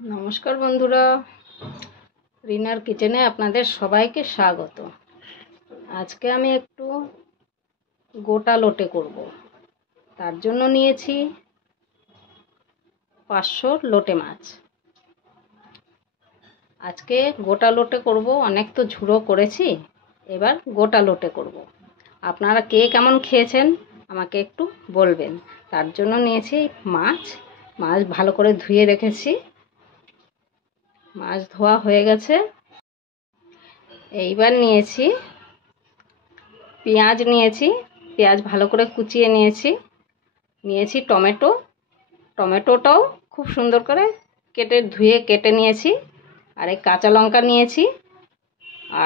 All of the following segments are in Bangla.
নমস্কার বন্ধুরা, রিনার কিচেনে আপনাদের সবাইকে স্বাগত। আজকে আমি একটু গোটা লোটে করব। তার জন্য নিয়েছি 500 লোটে মাছ। আজকে গোটা লোটে করব, অনেক তো ঝুড়ো করেছি, এবার গোটা লোটে করব। আপনারা কে কেমন খেয়েছেন আমাকে একটু বলবেন। তার জন্য নিয়েছি মাছ ভালো করে ধুয়ে রেখেছি। মাছ ধোয়া হয়ে গেছে। এইবার নিয়েছি পেঁয়াজ, পেঁয়াজ ভালো করে কুচিয়ে নিয়েছি টমেটোটাও খুব সুন্দর করে ধুয়ে কেটে নিয়েছি। আর এই কাঁচা লঙ্কা নিয়েছি,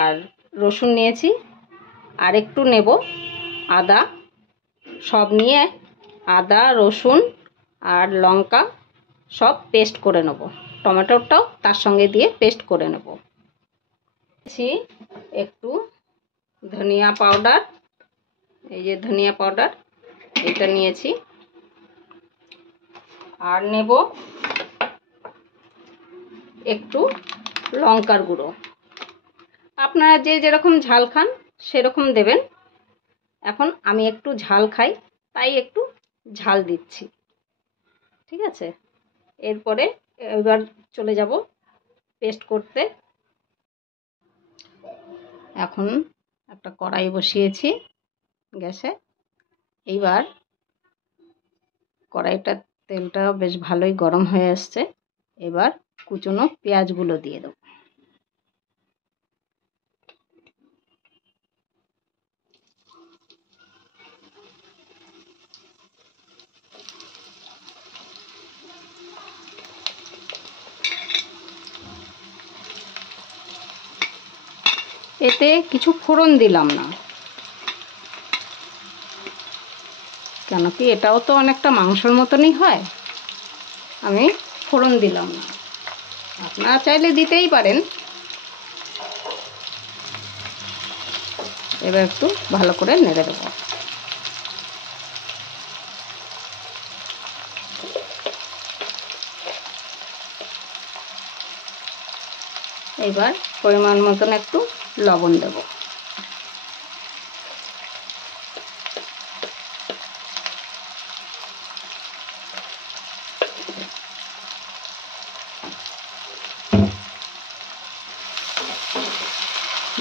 আর রসুন নিয়েছি, আর একটু নেব আদা। সব নিয়ে আদা রসুন আর লঙ্কা সব পেস্ট করে নেব। টমেটোটাও তার সঙ্গে দিয়ে পেস্ট করে নেব। একটু ধনিয়া পাউডার, এই যে ধনিয়া পাউডার এটা নিয়েছি। আর নেব একটু লঙ্কার গুঁড়ো। আপনারা যে যেরকম ঝাল খান সেরকম দেবেন। এখন আমি একটু ঝাল খাই, তাই একটু ঝাল দিচ্ছি। ঠিক আছে, এরপরে এবার চলে যাব পেস্ট করতে। এখন একটা কড়াই বসিয়েছি গ্যাসে। এইবার কড়াইটার তেলটা বেশ ভালোই গরম হয়ে আসছে। এবার কুচনো পেঁয়াজগুলো দিয়ে দেব। এতে কিছু ফোড়ন দিলাম না, কেন কি এটাও তো অনেকটা মাংসের মতনই হয়। আমি ফোড়ন দিলাম না, আপনারা চাইলে দিতেই পারেন। এবার একটু ভালো করে নেড়ে দেবো। এবার পরিমাণ মতন একটু লবণ দেব।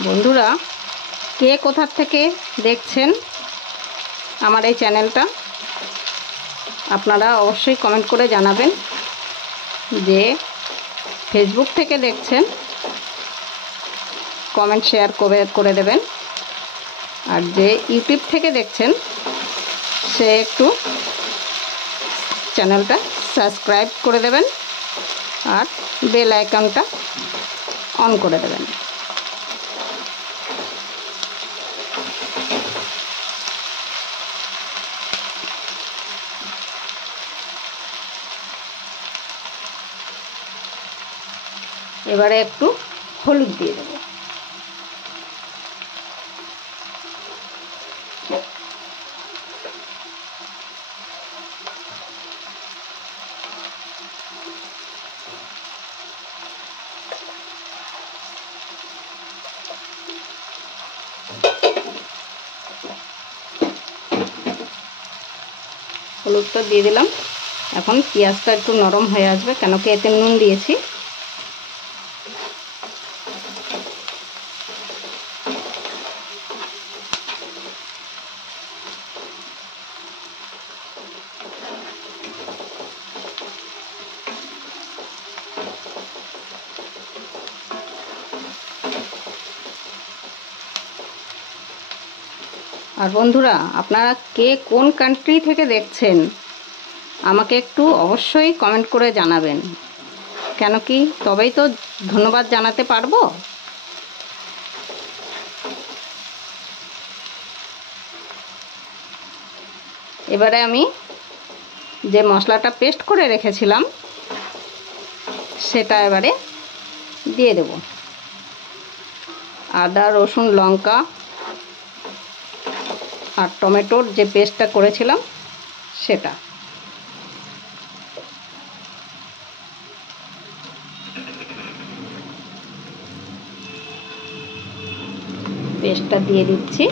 বন্ধুরা, কে কোথা থেকে দেখছেন আমার এই চ্যানেলটা, আপনারা অবশ্যই কমেন্ট করে জানাবেন। যে ফেসবুক থেকে দেখছেন কমেন্ট শেয়ার করে দেবেন। আর যে ইউটিউব থেকে দেখছেন সে একটু চ্যানেলটা সাবস্ক্রাইব করে দেবেন আর বেল আইকনটা অন করে দেবেন। এবারে একটু হলুদ দিয়ে দেব। হলুদটা দিয়ে দিলাম। এখন পেঁয়াজটা একটু নরম হয়ে আসবে, কেন কি এতে নুন দিয়েছি। আর বন্ধুরা, আপনারা কে কোন কান্ট্রি থেকে দেখছেন আমাকে একটু অবশ্যই কমেন্ট করে জানাবেন, কেন কি তবেই তো ধন্যবাদ জানাতে পারবো। এবারে আমি যে মশলাটা পেস্ট করে রেখেছিলাম সেটা এবারে দিয়ে দেব। আদা রসুন লঙ্কা আর টমেটোর যে পেস্টটা করেছিলাম সেটা। পেস্টটা দিয়ে দিচ্ছি।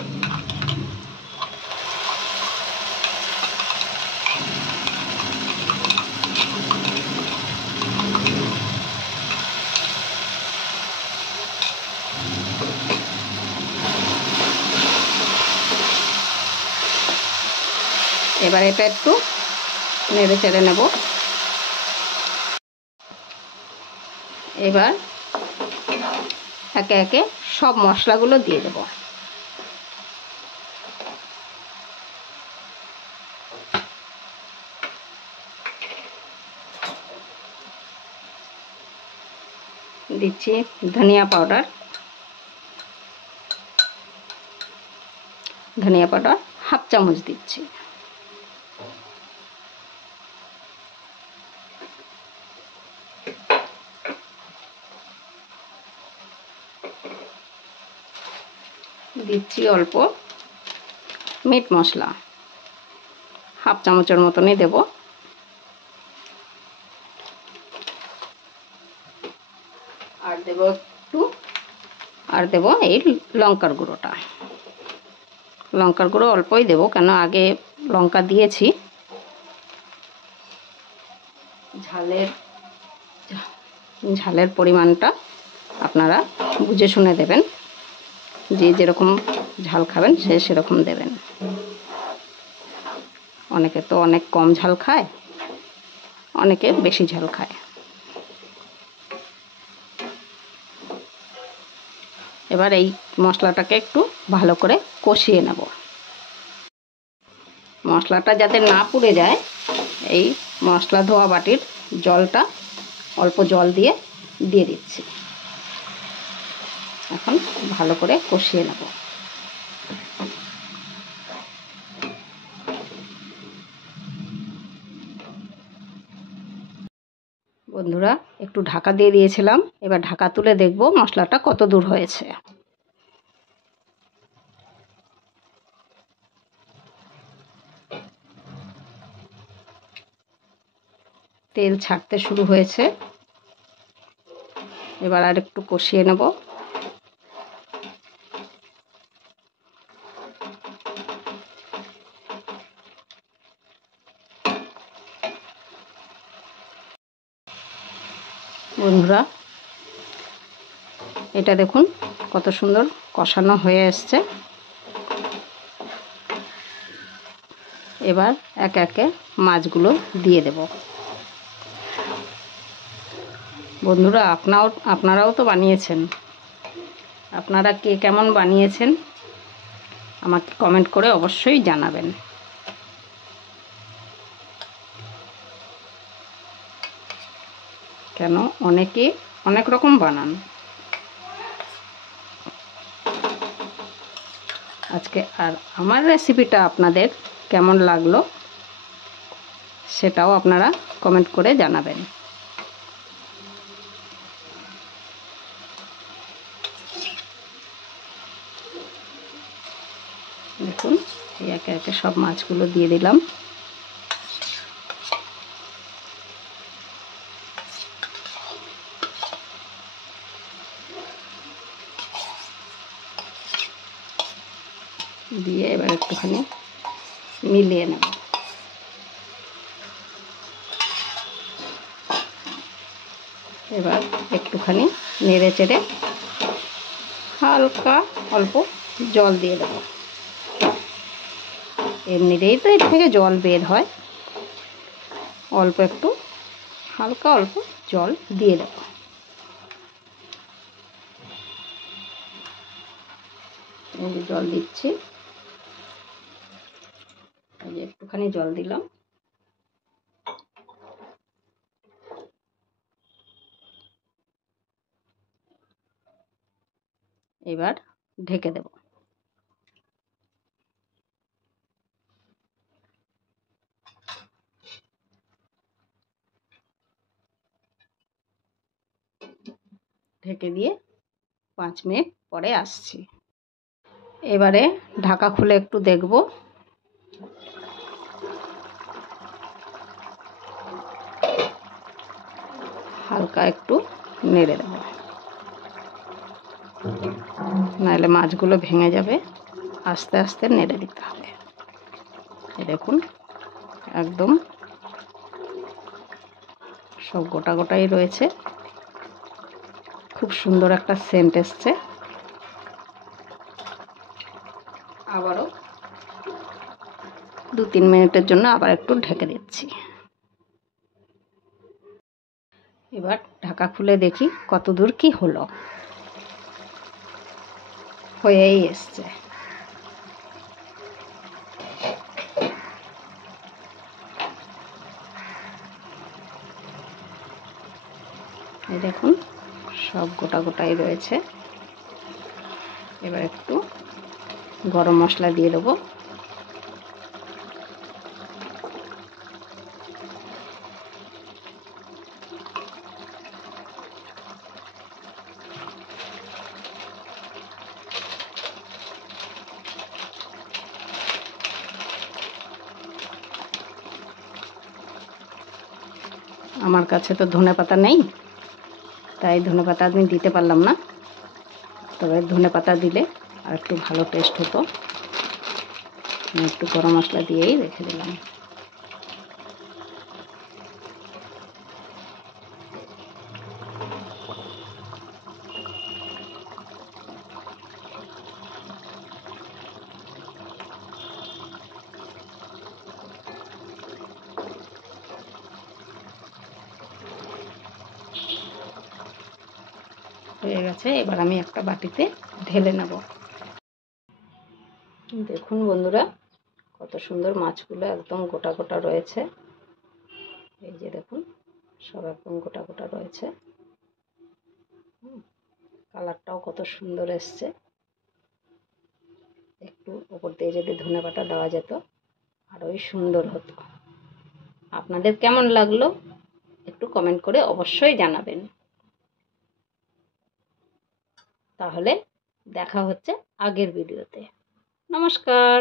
এবার এটা একটু নেড়ে চেড়ে নেব। এবার একে একে সব মশলাগুলো দিয়ে দেব। দিচ্ছি ধনিয়া পাউডার, হাফ চামচ দিচ্ছি। দিচ্ছি অল্প মিট মশলা, হাফ চামচের মতনই দেব। আর দেব এই লঙ্কার গুঁড়োটা। লঙ্কার গুঁড়ো অল্পই দেব, কেন আগে লঙ্কা দিয়েছি। ঝালের পরিমাণটা আপনারা বুঝে শুনে দেবেন, যে যেরকম ঝাল খাবেন সে সেরকম দেবেন। অনেকে তো অনেক কম ঝাল খায়, অনেকে বেশি ঝাল খায়। এবার এই মশলাটাকে একটু ভালো করে কষিয়ে নেব। মশলাটা যাতে না পুড়ে যায়, এই মশলা ধোয়া বাটির জলটা অল্প জল দিয়ে দিচ্ছি। এখন ভালো করে কষিয়ে নেব। বন্ধুরা, একটু ঢাকা দিয়ে দিয়েছিলাম, এবার ঢাকা তুলে দেখব মশলাটা কত দূর হয়েছে। তেল ছাড়তে শুরু হয়েছে। এবার আর একটু কষিয়ে নেব। বন্ধুরা, এটা দেখুন কত সুন্দর কষানো হয়ে এসছে। এবার একে একে মাছগুলো দিয়ে দেব। বন্ধুরা, আপনারাও তো বানিয়েছেন। আপনারা কে কেমন বানিয়েছেন আমাকে কমেন্ট করে অবশ্যই জানাবেন। কেন অনেকে অনেক রকম বানান। আজকে আর আমার রেসিপিটা আপনাদের কেমন লাগলো সেটাও আপনারা কমেন্ট করে জানাবেন। দেখুন, একে একে সব মাছগুলো দিয়ে দিলাম। দিয়ে এবার একটুখানি মিলিয়ে নেব। এবার একটুখানি নেড়ে চেড়ে হালকা অল্প জল দিয়ে দেব। এমনিতেই তো এর থেকে জল বের হয়, অল্প একটু হালকা অল্প জল দিয়ে দেব। জল দিচ্ছি, একটুখানি জল দিলাম। এবার ঢেকে দেব। ঢেকে দিয়ে 5 মিনিট পরে আসছি। এবারে ঢাকা খুলে একটু দেখব। হালকা একটু নেড়ে দেব। নাহলে মাছগুলো ভেঙে যাবে। আস্তে আস্তে নেড়ে দিতে হবে। এই দেখুন একদম সব গোটা গোটাই রয়েছে। খুব সুন্দর একটা সেন্ট এসছে। আবারও 2-3 মিনিটের জন্য আবার একটু ঢেকে দিচ্ছি। এবার ঢাকা খুলে দেখি কত দূর কি হলো। হয়েই এসছে। এই দেখুন সব গোটা গোটাই রয়েছে। এবার একটু গরম মশলা দিয়ে দেবো। আমার কাছে তো ধনেপাতা নেই, তাই ধনেপাতা আমি দিতে পারলাম না। তবে ধনেপাতা দিলে আর একটু ভালো টেস্ট হতো। আমি একটু গরম মশলা দিয়েই রেখে দিলাম। হয়ে গেছে। এবার আমি একটা বাটিতে ঢেলে নেব। দেখুন বন্ধুরা কত সুন্দর মাছগুলো একদম গোটা গোটা রয়েছে। এই যে দেখুন সব একদম গোটা গোটা রয়েছে। কালারটাও কত সুন্দর এসছে। একটু উপর দিয়ে যদি ধনেপাতা দেওয়া যেত আরোই সুন্দর হতো। আপনাদের কেমন লাগলো একটু কমেন্ট করে অবশ্যই জানাবেন। তাহলে দেখা হচ্ছে আগের ভিডিওতে। নমস্কার।